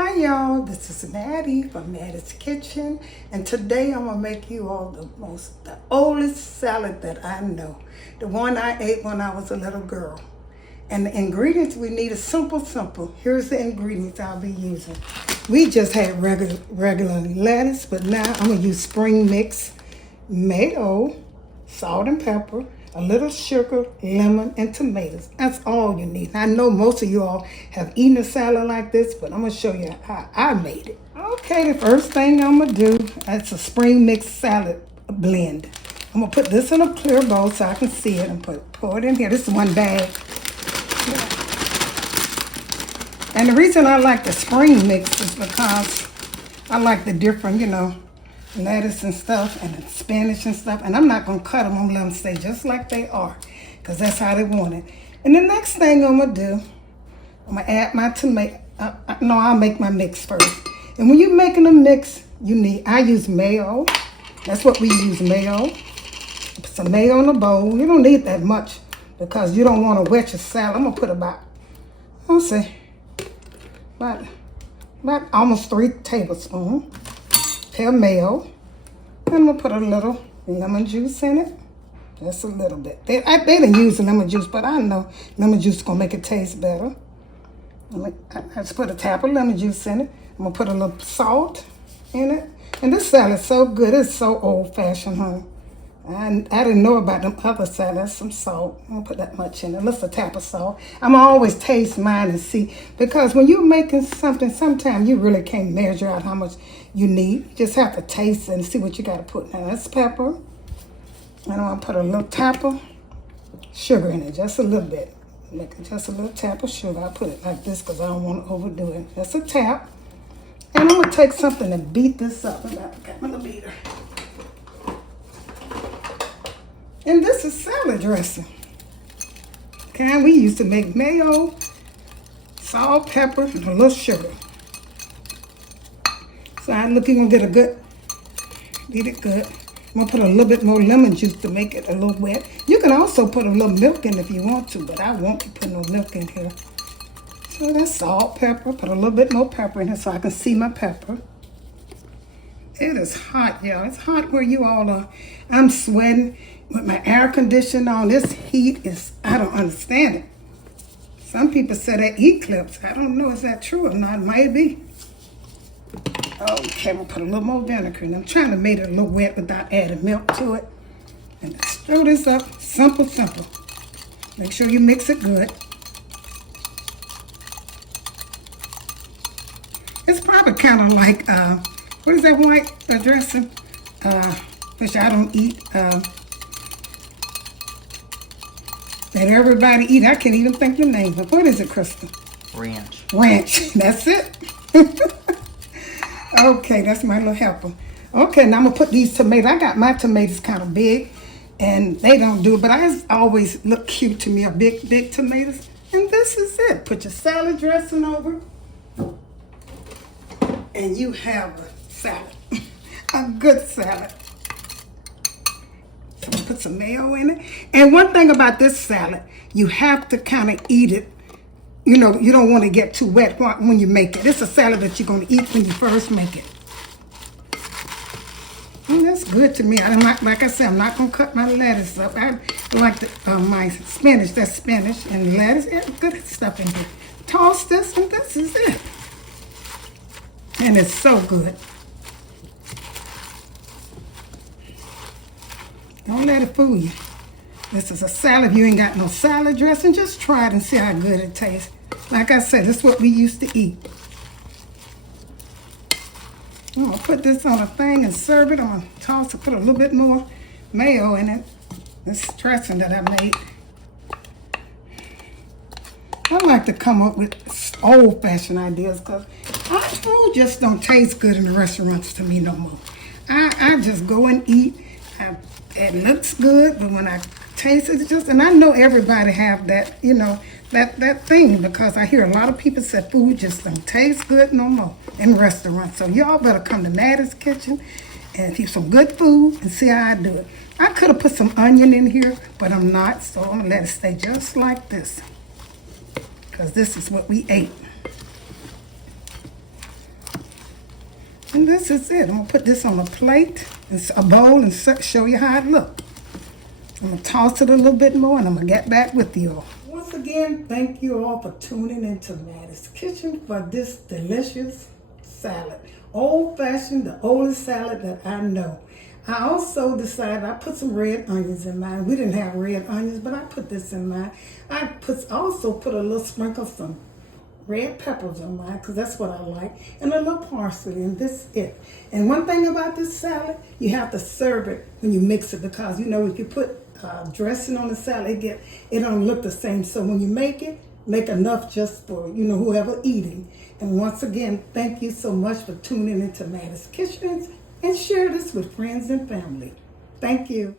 Hi y'all, this is Mattie from Mattie's Kitchen, and today I'm gonna make you all the oldest salad that I know. The one I ate when I was a little girl. And the ingredients we need is simple. Here's the ingredients I'll be using. We just had regular lettuce, but now I'm gonna use spring mix, mayo, salt and pepper, a little sugar, lemon, and tomatoes. That's all you need. I know most of you all have eaten a salad like this, but I'm going to show you how I made it. Okay, the first thing I'm going to do, it's a spring mix salad blend. I'm going to put this in a clear bowl so I can see it and pour it in here. This is one bag. And the reason I like the spring mix is because I like the different, lettuce and stuff and spinach and stuff, and I'm not going to cut them. I'm going to let them stay just like they are because that's how they want it. And the next thing I'm going to do, I'm going to add my tomato. I'll make my mix first. And when you're making a mix, I use mayo. That's what we use, mayo. Put some mayo in a bowl. You don't need that much because you don't want to wet your salad. I'm going to put about almost 3 tablespoons. Mayo. I'm going to put a little lemon juice in it. Just a little bit. They didn't use lemon juice, but I know lemon juice is going to make it taste better. I just put a tap of lemon juice in it. I'm going to put a little salt in it. And this salad is so good. It's so old-fashioned, honey. I didn't know about them other salads. Some salt. I'm going to put that much in it. Just a tap of salt. I'm always taste mine and see. Because when you're making something, sometimes you really can't measure out how much you need. You just have to taste it and see what you got to put. Now, that's pepper. And I'm going to put a little tap of sugar in it. Just a little bit. Just a little tap of sugar. I put it like this because I don't want to overdo it. Just a tap. And I'm going to take something to beat this up. I got my little beater. And this is salad dressing. Okay, we used to make mayo, salt, pepper, and a little sugar. So I'm looking to beat it good. I'm gonna put a little bit more lemon juice to make it a little wet. You can also put a little milk in if you want to, but I won't be putting no milk in here. So that's salt, pepper, put a little bit more pepper in here so I can see my pepper. It is hot, y'all. It's hot where you all are. I'm sweating with my air conditioner on. This heat I don't understand it. Some people say that eclipse. I don't know, is that true or not? It might be. Okay, I'm going to put a little more vinegar in. I'm trying to make it a little wet without adding milk to it. And stir this up. Simple. Make sure you mix it good. It's probably kind of like, what is that white dressing? Which I don't eat. That everybody eat. I can't even think the name. But what is it, Crystal? Ranch. That's it. Okay, that's my little helper. Okay, now I'm going to put these tomatoes. I got my tomatoes kind of big, and they don't do it, but I always look cute to me, a big tomatoes. And this is it. Put your salad dressing over, and you have a salad. A good salad. So I'm going to put some mayo in it. And one thing about this salad, you have to kind of eat it. You don't want to get too wet when you make it. It's a salad that you're going to eat when you first make it. And that's good to me. Like I said, I'm not going to cut my lettuce up. I like my spinach. That's spinach and lettuce. Yeah, good stuff in here. Toss this, and this is it. And it's so good. Don't let it fool you. This is a salad. If you ain't got no salad dressing, just try it and see how good it tastes. Like I said, this is what we used to eat. I'm going to put this on a thing and serve it. I'm going to toss it, put a little bit more mayo in it. This dressing that I made. I like to come up with old-fashioned ideas because our food just don't taste good in the restaurants to me no more. I just go and eat. It looks good, but when I taste it, and I know everybody have that, that thing, because I hear a lot of people say food just don't taste good no more in restaurants. So y'all better come to Mattie's Kitchen and eat some good food and see how I do it. I could have put some onion in here, but I'm not, so I'm gonna let it stay just like this, because this is what we ate. And this is it. I'm going to put this on a plate, a bowl, and show you how it looks. I'm going to toss it a little bit more, and I'm going to get back with you all. Once again, thank you all for tuning into Mattie's Kitchen for this delicious salad. Old-fashioned, the oldest salad that I know. I also decided I put some red onions in mine. We didn't have red onions, but I put this in mine. I also put a little sprinkle of some red peppers on mine because that's what I like, and a little parsley, and this is it. And one thing about this salad, you have to serve it when you mix it, because you know if you put dressing on the salad, it don't look the same. So when you make it, make enough just for whoever eating. And once again, thank you so much for tuning into Mattie's Kitchen, and share this with friends and family. Thank you.